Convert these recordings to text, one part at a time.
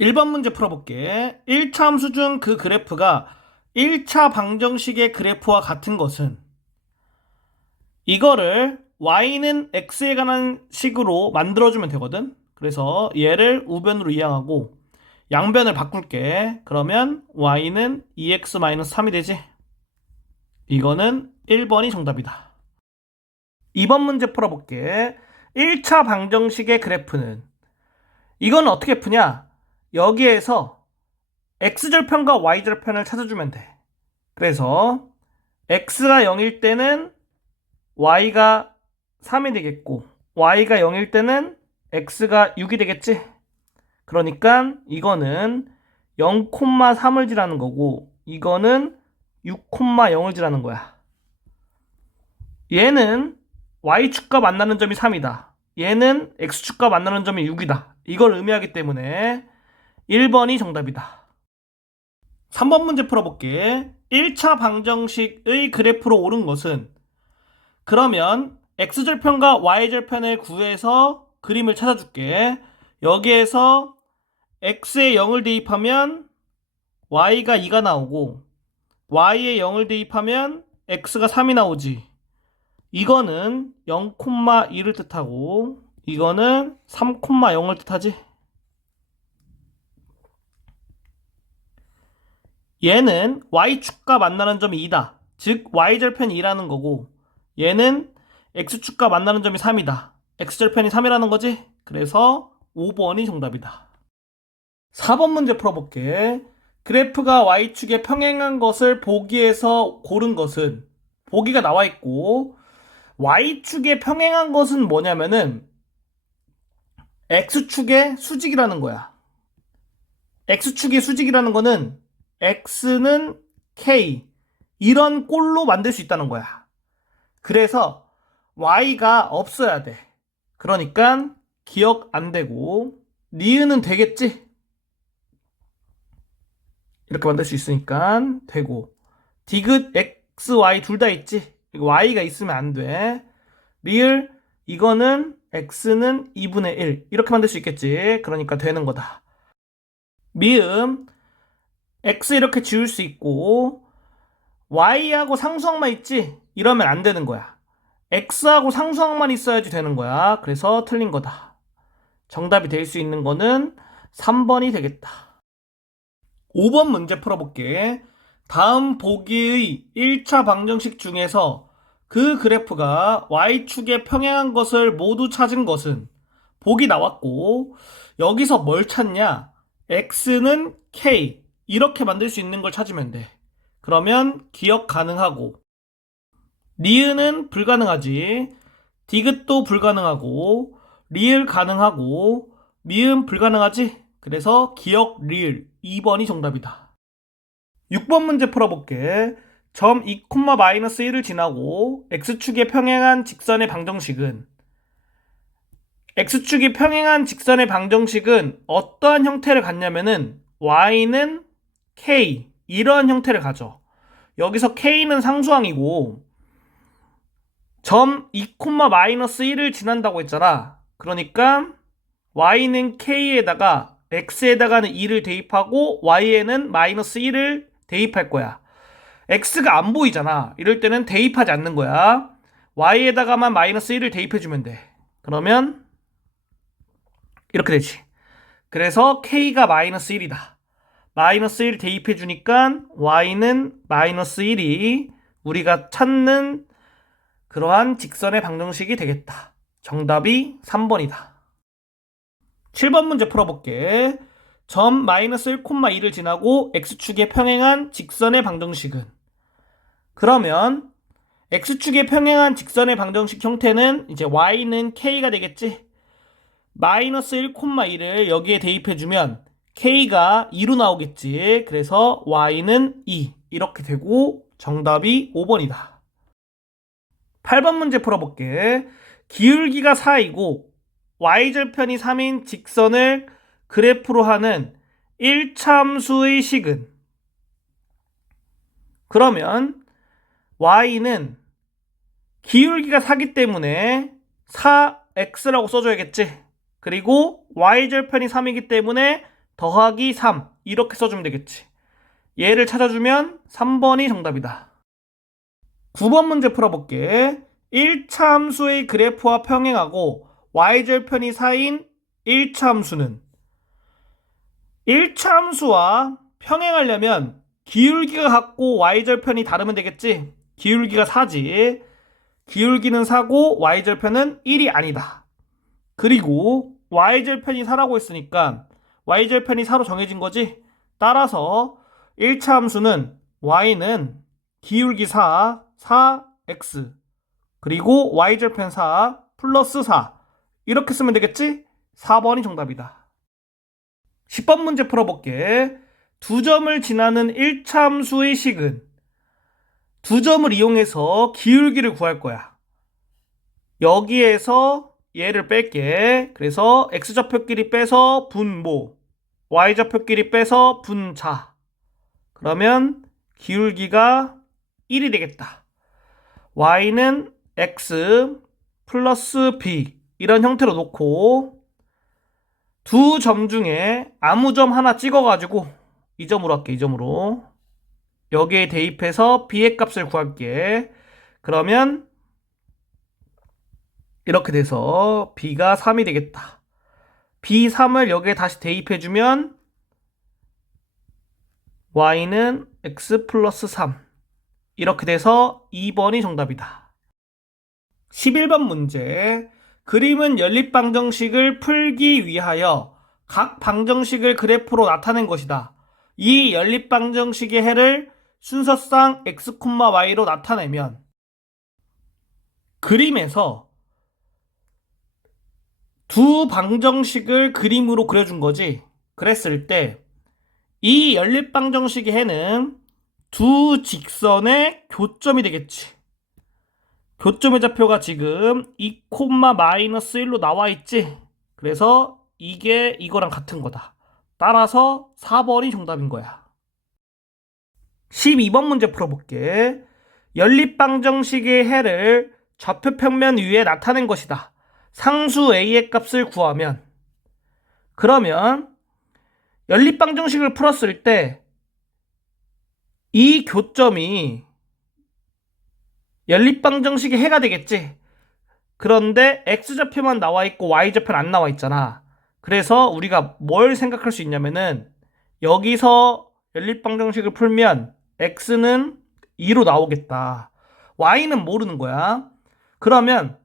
1번 문제 풀어볼게. 1차 함수 중 그 그래프가 1차 방정식의 그래프와 같은 것은 이거를 y는 x에 관한 식으로 만들어주면 되거든. 그래서 얘를 우변으로 이항하고 양변을 바꿀게. 그러면 y는 2x-3이 되지. 이거는 1번이 정답이다. 2번 문제 풀어볼게. 1차 방정식의 그래프는 이건 어떻게 푸냐? 여기에서 x절편과 y절편을 찾아주면 돼. 그래서 x가 0일 때는 y가 3이 되겠고 y가 0일 때는 x가 6이 되겠지. 그러니까 이거는 0,3을 지라는 거고 이거는 6,0을 지라는 거야. 얘는 y축과 만나는 점이 3이다. 얘는 x축과 만나는 점이 6이다. 이걸 의미하기 때문에 1번이 정답이다. 3번 문제 풀어볼게. 1차 방정식의 그래프로 오른 것은 그러면 x절편과 y절편을 구해서 그림을 찾아줄게. 여기에서 x에 0을 대입하면 y가 2가 나오고 y에 0을 대입하면 x가 3이 나오지. 이거는 0,2를 뜻하고 이거는 3,0을 뜻하지. 얘는 y축과 만나는 점이 2다. 즉 y절편이 2라는 거고 얘는 x축과 만나는 점이 3이다. x절편이 3이라는 거지? 그래서 5번이 정답이다. 4번 문제 풀어볼게. 그래프가 y축에 평행한 것을 보기에서 고른 것은 보기가 나와 있고 y축에 평행한 것은 뭐냐면은 x축의 수직이라는 거야. x축의 수직이라는 거는 x는 k 이런 꼴로 만들 수 있다는 거야. 그래서 y가 없어야 돼. 그러니까 기억 안 되고 니은은 되겠지? 이렇게 만들 수 있으니까 되고 디귿 x, y 둘 다 있지? 이거 y가 있으면 안 돼. 리을 이거는 x는 2분의 1 이렇게 만들 수 있겠지? 그러니까 되는 거다. 미음 x 이렇게 지울 수 있고 y하고 상수항만 있지? 이러면 안 되는 거야. x하고 상수항만 있어야지 되는 거야. 그래서 틀린 거다. 정답이 될 수 있는 거는 3번이 되겠다. 5번 문제 풀어볼게. 다음 보기의 1차 방정식 중에서 그 그래프가 y축에 평행한 것을 모두 찾은 것은 보기 나왔고 여기서 뭘 찾냐? x는 k 이렇게 만들 수 있는 걸 찾으면 돼. 그러면 기억 가능하고 니은은 불가능하지. 디귿도 불가능하고 리을 가능하고 미음 불가능하지. 그래서 기억 리을 2번이 정답이다. 6번 문제 풀어볼게. 점 2,-1을 지나고 x축에 평행한 직선의 방정식은 x축이 평행한 직선의 방정식은 어떠한 형태를 갖냐면은 y는 k 이러한 형태를 가져. 여기서 k는 상수항이고 점 2,-1을 지난다고 했잖아. 그러니까 y는 k에다가 x에다가는 2를 대입하고 y에는 -1을 대입할 거야. x가 안 보이잖아. 이럴 때는 대입하지 않는 거야. y에다가만 -1을 대입해주면 돼. 그러면 이렇게 되지. 그래서 k가 -1이다. -1 대입해주니까 y는 -1이 우리가 찾는 그러한 직선의 방정식이 되겠다. 정답이 3번이다. 7번 문제 풀어볼게. 점 -1,2를 지나고 x축에 평행한 직선의 방정식은 그러면 x축에 평행한 직선의 방정식 형태는 이제 y는 k가 되겠지. -1,2를 여기에 대입해주면 k가 2로 나오겠지. 그래서 y는 2 이렇게 되고 정답이 5번이다. 8번 문제 풀어볼게. 기울기가 4이고 y절편이 3인 직선을 그래프로 하는 1참수의 식은 그러면 y는 기울기가 4기 때문에 4x라고 써줘야겠지. 그리고 y절편이 3이기 때문에 더하기 3 이렇게 써주면 되겠지. 얘를 찾아주면 3번이 정답이다. 9번 문제 풀어볼게. 1차 함수의 그래프와 평행하고 y절편이 4인 1차 함수는 1차 함수와 평행하려면 기울기가 같고 y절편이 다르면 되겠지. 기울기가 4지. 기울기는 4고 y절편은 1이 아니다. 그리고 y절편이 4라고 했으니까 y절편이 4로 정해진 거지. 따라서 1차 함수는 y는 기울기 4, 4x 그리고 y절편 4 플러스 4 이렇게 쓰면 되겠지? 4번이 정답이다. 10번 문제 풀어볼게. 두 점을 지나는 1차 함수의 식은 두 점을 이용해서 기울기를 구할 거야. 여기에서 얘를 뺄게. 그래서 x좌표끼리 빼서 분모, y좌표끼리 빼서 분자. 그러면 기울기가 1이 되겠다. y는 x 플러스 b 이런 형태로 놓고 두 점 중에 아무 점 하나 찍어가지고 이 점으로 할게. 이 점으로 여기에 대입해서 b의 값을 구할게. 그러면 이렇게 돼서 b가 3이 되겠다. b 3을 여기에 다시 대입해주면 y는 x 플러스 3 이렇게 돼서 2번이 정답이다. 11번 문제. 그림은 연립방정식을 풀기 위하여 각 방정식을 그래프로 나타낸 것이다. 이 연립방정식의 해를 순서상 x, y로 나타내면 그림에서 두 방정식을 그림으로 그려준 거지. 그랬을 때 이 연립방정식의 해는 두 직선의 교점이 되겠지. 교점의 좌표가 지금 2, 마이너스 1로 나와 있지. 그래서 이게 이거랑 같은 거다. 따라서 4번이 정답인 거야. 12번 문제 풀어볼게. 연립방정식의 해를 좌표평면 위에 나타낸 것이다. 상수 a의 값을 구하면 그러면 연립방정식을 풀었을 때 이 교점이 연립방정식의 해가 되겠지. 그런데 x좌표만 나와 있고 y좌표는 안 나와 있잖아. 그래서 우리가 뭘 생각할 수 있냐면은 여기서 연립방정식을 풀면 x는 2로 나오겠다. y는 모르는 거야. 그러면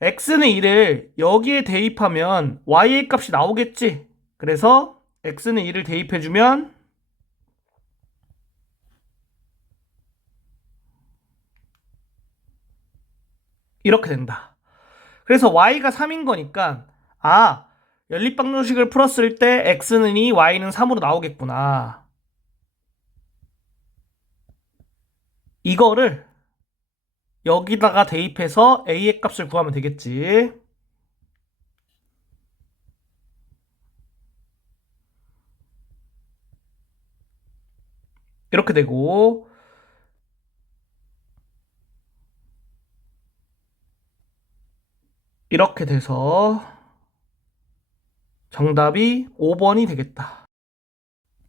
x는 2를 여기에 대입하면 y의 값이 나오겠지. 그래서 x는 2를 대입해주면 이렇게 된다. 그래서 y가 3인 거니까 연립방정식을 풀었을 때 x는 2, y는 3으로 나오겠구나. 이거를 여기다가 대입해서 a의 값을 구하면 되겠지. 이렇게 되고 이렇게 돼서 정답이 5번이 되겠다.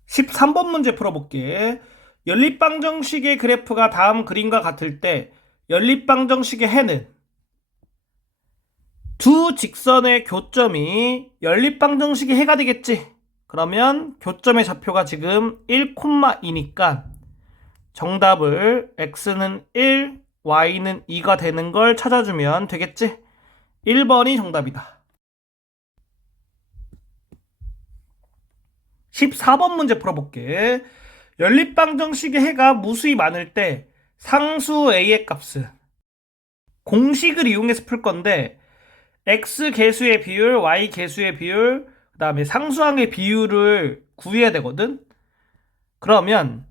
13번 문제 풀어볼게. 연립방정식의 그래프가 다음 그림과 같을 때 연립방정식의 해는 두 직선의 교점이 연립방정식의 해가 되겠지. 그러면 교점의 좌표가 지금 1,2니까 정답을 x는 1, y는 2가 되는 걸 찾아주면 되겠지. 1번이 정답이다. 14번 문제 풀어볼게. 연립방정식의 해가 무수히 많을 때 상수 a의 값은 공식을 이용해서 풀 건데 x 개수의 비율, y 개수의 비율, 그 다음에 상수항의 비율을 구해야 되거든. 그러면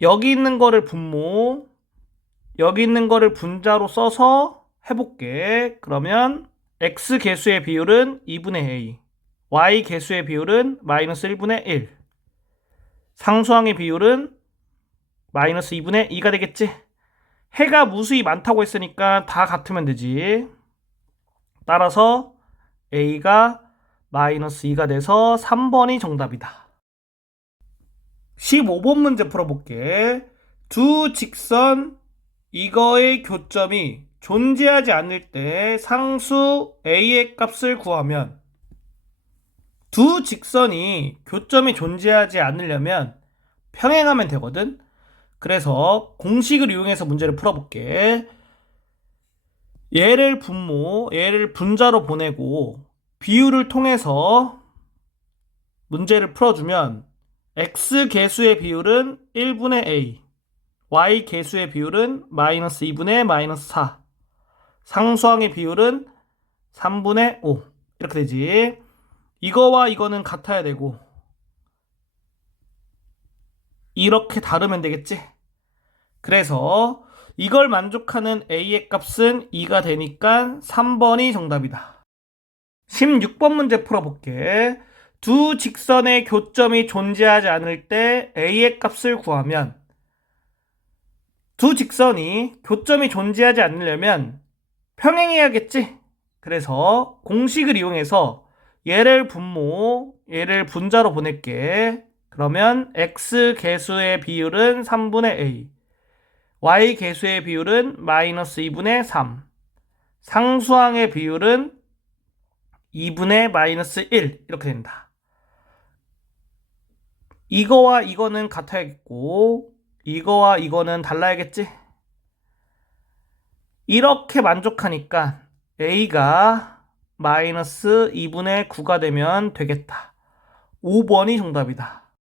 여기 있는 거를 분모, 여기 있는 거를 분자로 써서 해볼게. 그러면 x 개수의 비율은 2분의 a, y 개수의 비율은 마이너스 1분의 1, 상수항의 비율은 마이너스 2분의 2가 되겠지. 해가 무수히 많다고 했으니까 다 같으면 되지. 따라서 a가 마이너스 2가 돼서 3번이 정답이다. 15번 문제 풀어볼게. 두 직선 이거의 교점이 존재하지 않을 때 상수 a의 값을 구하면, 두 직선이 교점이 존재하지 않으려면 평행하면 되거든. 그래서 공식을 이용해서 문제를 풀어볼게. 얘를 분모, 얘를 분자로 보내고 비율을 통해서 문제를 풀어주면 x 개수의 비율은 1분의 a, y 개수의 비율은 마이너스 2분의 마이너스 4, 상수항의 비율은 3분의 5 이렇게 되지. 이거와 이거는 같아야 되고 이렇게 다르면 되겠지. 그래서 이걸 만족하는 a의 값은 2가 되니까 3번이 정답이다. 16번 문제 풀어볼게. 두 직선의 교점이 존재하지 않을 때 a의 값을 구하면, 두 직선이 교점이 존재하지 않으려면 평행해야겠지. 그래서 공식을 이용해서 얘를 분모, 얘를 분자로 보낼게. 그러면 x 개수의 비율은 3분의 a, y 개수의 비율은 마이너스 2분의 3, 상수항의 비율은 2분의 마이너스 1 이렇게 된다. 이거와 이거는 같아야겠고 이거와 이거는 달라야겠지. 이렇게 만족하니까 a가 마이너스 2분의 9가 되면 되겠다. 5번이 정답이다.